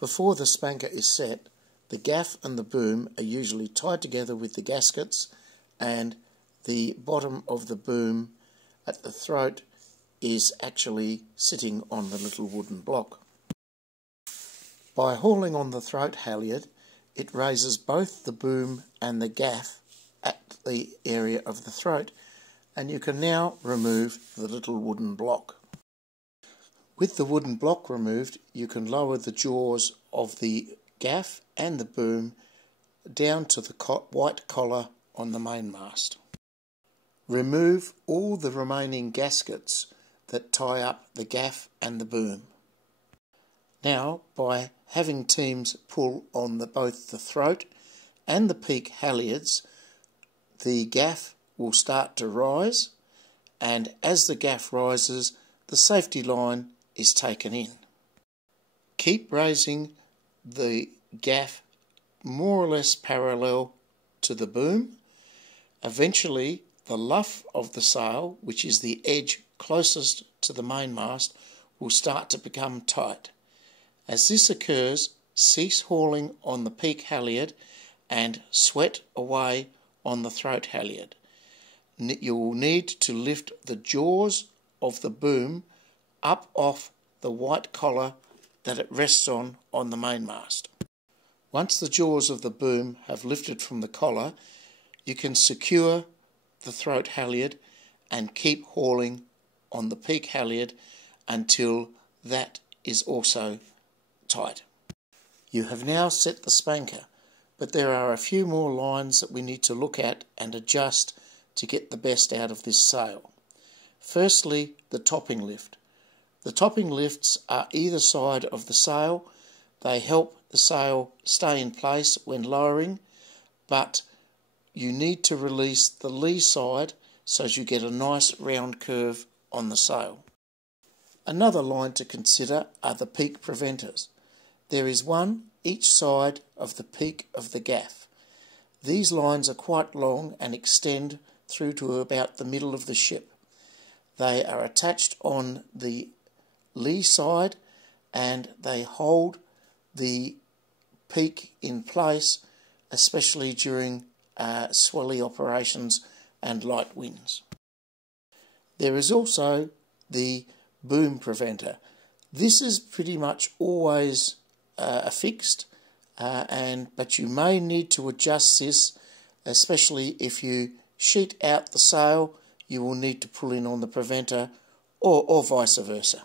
Before the spanker is set, the gaff and the boom are usually tied together with the gaskets, and the bottom of the boom at the throat is actually sitting on the little wooden block. By hauling on the throat halyard, it raises both the boom and the gaff at the area of the throat, and you can now remove the little wooden block. With the wooden block removed, you can lower the jaws of the gaff and the boom down to the white collar on the mainmast. Remove all the remaining gaskets that tie up the gaff and the boom. Now, by having teams pull on both the throat and the peak halyards, the gaff will start to rise, and as the gaff rises, the safety line is taken in. Keep raising the gaff more or less parallel to the boom. Eventually, the luff of the sail, which is the edge closest to the mainmast, will start to become tight. As this occurs, cease hauling on the peak halyard and sweat away on the throat halyard. You will need to lift the jaws of the boom up off the white collar that it rests on the mainmast. Once the jaws of the boom have lifted from the collar, you can secure the throat halyard and keep hauling on the peak halyard until that is also tight. You have now set the spanker, but there are a few more lines that we need to look at and adjust to get the best out of this sail. Firstly, the topping lift. The topping lifts are either side of the sail. They help the sail stay in place when lowering, but you need to release the lee side so as you get a nice round curve on the sail. Another line to consider are the peak preventers. There is one each side of the peak of the gaff. These lines are quite long and extend through to about the middle of the ship. They are attached on the lee side and they hold the peak in place, especially during swelly operations and light winds. There is also the boom preventer. This is pretty much always affixed, but you may need to adjust this, especially if you sheet out the sail. You will need to pull in on the preventer, or vice versa.